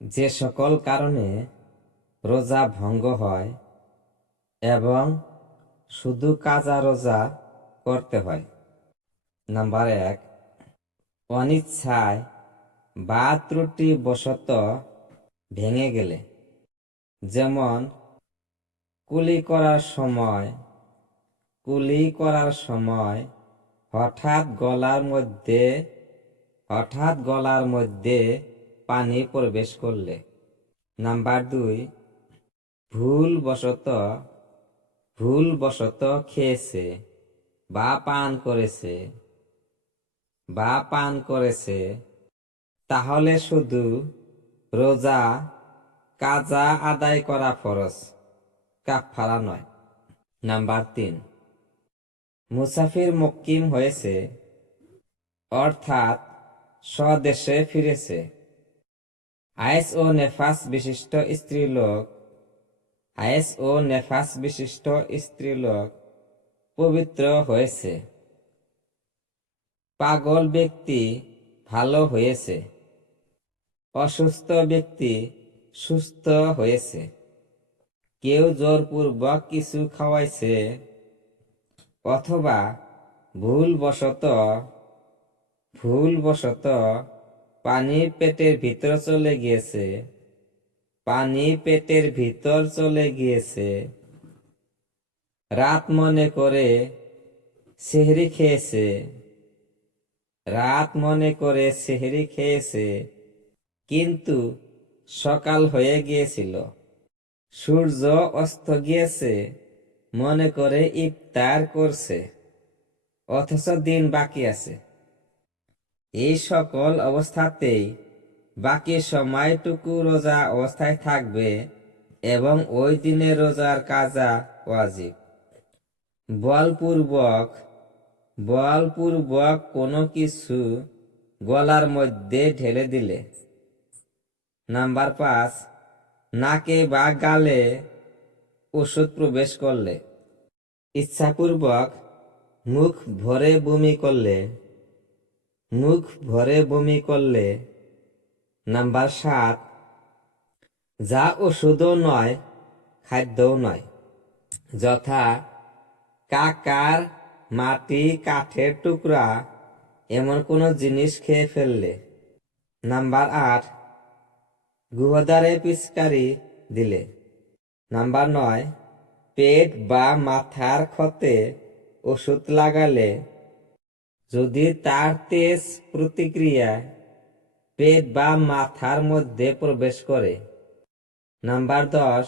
যে সকল কারণে রোজা ভঙ্গ হয় এবং শুধু কাজা রোজা করতে হয়। নাম্বার 1, অনিচ্ছায় বা ত্রুটি বশত ভেঙে গেলে, যেমন কুলি করার সময় হঠাৎ গলার মধ্যে পানি প্রবেশ করলে। নাম্বার 2, ভুলবশত খেয়েছে বা পান করেছে, তাহলে শুধু রোজা কাজা আদায় করা ফরজ, কাফারা নয়। নাম্বার 3, মুসাফির মুকিম হয়েছে, অর্থাৎ স্বদেশে ফিরেছে। হায়েস ও নেফাস বিশিষ্ট স্ত্রীলোক পবিত্র হয়েছে। পাগল ব্যক্তি ভালো হয়েছে। অসুস্থ ব্যক্তি সুস্থ হয়েছে। কেউ জোরপূর্বক কিছু খাওয়াইছে অথবা ভুলবশত পানি পেটের ভিতর চলে গিয়েছে। রাত মনে করে সেহরি খেয়েছে, কিন্তু সকাল হয়ে গিয়েছিল। সূর্য অস্ত গিয়েছে মনে করে ইফতার করছে, অথচ দিন বাকি আছে। এই সকল অবস্থাতেই বাকি সময়টুকু রোজা অবস্থায় থাকবে এবং ওই দিনে রোজার কাজা ওয়াজিব। বলপূর্বক কোনো কিছু গলার মধ্যে ঢেলে দিলে। নাম্বার 5, নাকে বা গালে ওষুধ প্রবেশ করলে। ইচ্ছাপূর্বক মুখ ভরে বমি করলে। নাম্বার 7, যা ওষুধও নয় খাদ্যও নয়, যথা কাকার মাটি, কাঠের টুকরা, এমন কোনো জিনিস খেয়ে ফেললে। নাম্বার 8, গুহদ্বারে পিচকারি দিলে। নাম্বার 9, পেট বা মাথার ক্ষতে ওষুধ লাগালে, যদি তার তেজ প্রতিক্রিয়া পেট বা মাথার মধ্যে প্রবেশ করে। নাম্বার 10,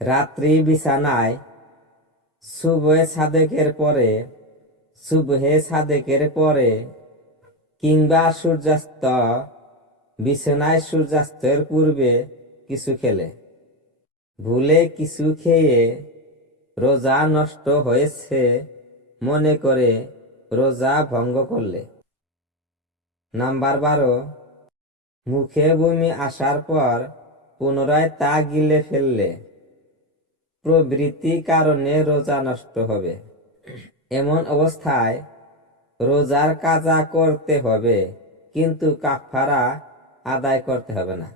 রাত্রি বিছানায় সুবহে সাদেকের পরে কিংবা বিছানায় সূর্যাস্তের পূর্বে কিছু খেলে। ভুলে কিছু খেয়ে রোজা নষ্ট হয়েছে মনে করে রোজা ভঙ্গ করলে। নাম্বার 12, মুখে বমি আসার পর পুনরায় তা গিলে ফেললে প্রভৃতি কারণে রোজা নষ্ট হবে। এমন অবস্থায় রোজার কাজা করতে হবে, কিন্তু কাফারা আদায় করতে হবে না।